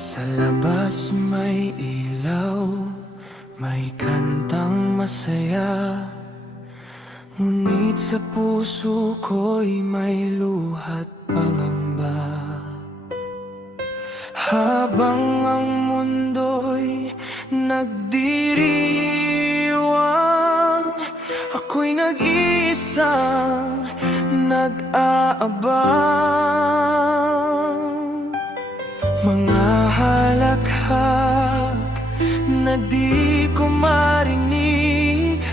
Sa labas may ilaw, may kantang masaya, ngunit sa puso ko'y may luha't pangamba. Habang ang mundo'y nagdiriwang, ako'y nag-iisang nag-aabang. Mga halakhak na di ko marinig,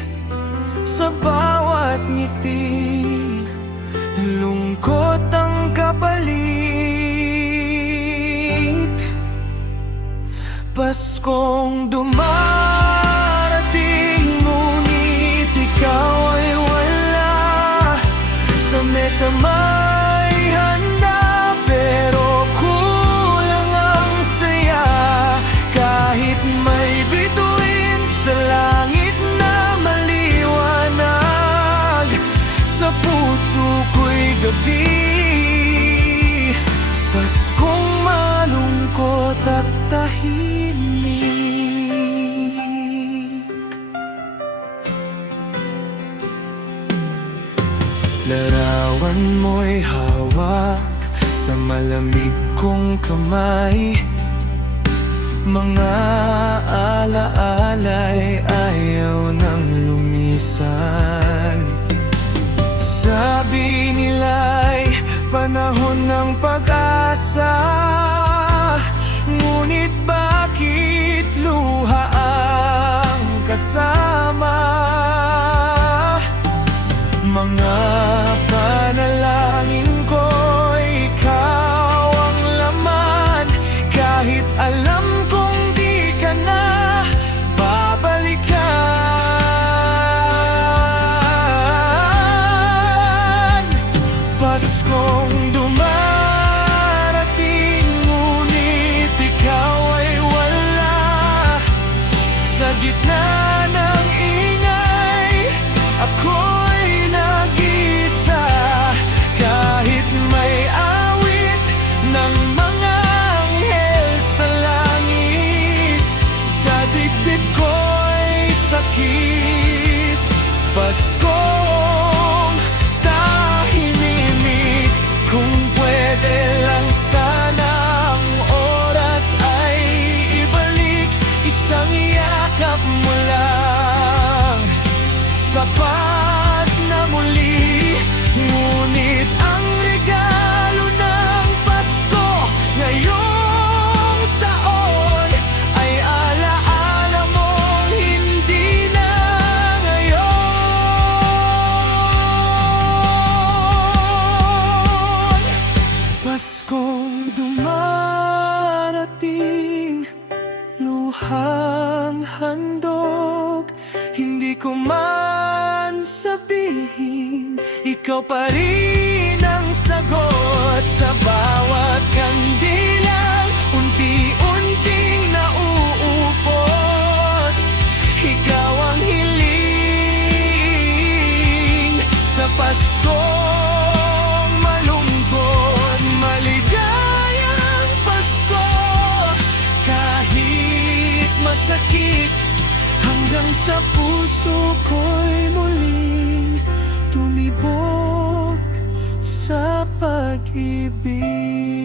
sa bawat ngiti lungkot ang kapalit. Paskong dumarating, ngunit ikaw ay wala. Sa mesa may handa, pero kulang ang saya. Kahit may bituin sa langit na maliwanag, sa puso ko'y gabi. Paskong malungkot at tahimik. Larawan mo'y hawak sa malamig kong kamay. Mga alaala'y ayaw nang lumisan. Sabi nila'y panahon ng pag-asa, ngunit bakit luha ang kasama? Mga panalangin ko'y ikaw ang laman, kahit alam kong di ka na babalikan. Paskong dumarating, ngunit ikaw ay wala. Sa gitna ng ingay, ako'y nag-isa. Kahit may awit ng mga anghel sa langit, sa dibdib ko'y sakit. Paskong tahimik, kung pwede lang sana ang oras ay ibalik. Isang yakap mo lang, sapat na muli. Ngunit ang regalo ng Pasko ngayong taon ay alaala mong hindi na ngayon. Paskong dumarating, luhang handog, hindi ko man sabihin, ikaw pa rin ang sagot. Sa bawat kandilang unti-unting nauupos, ikaw ang hiling. Sa Paskong malungkot, maligayang Pasko. Kahit masakit, hanggang sa puso ko'y muling tumibok sa pag-ibig.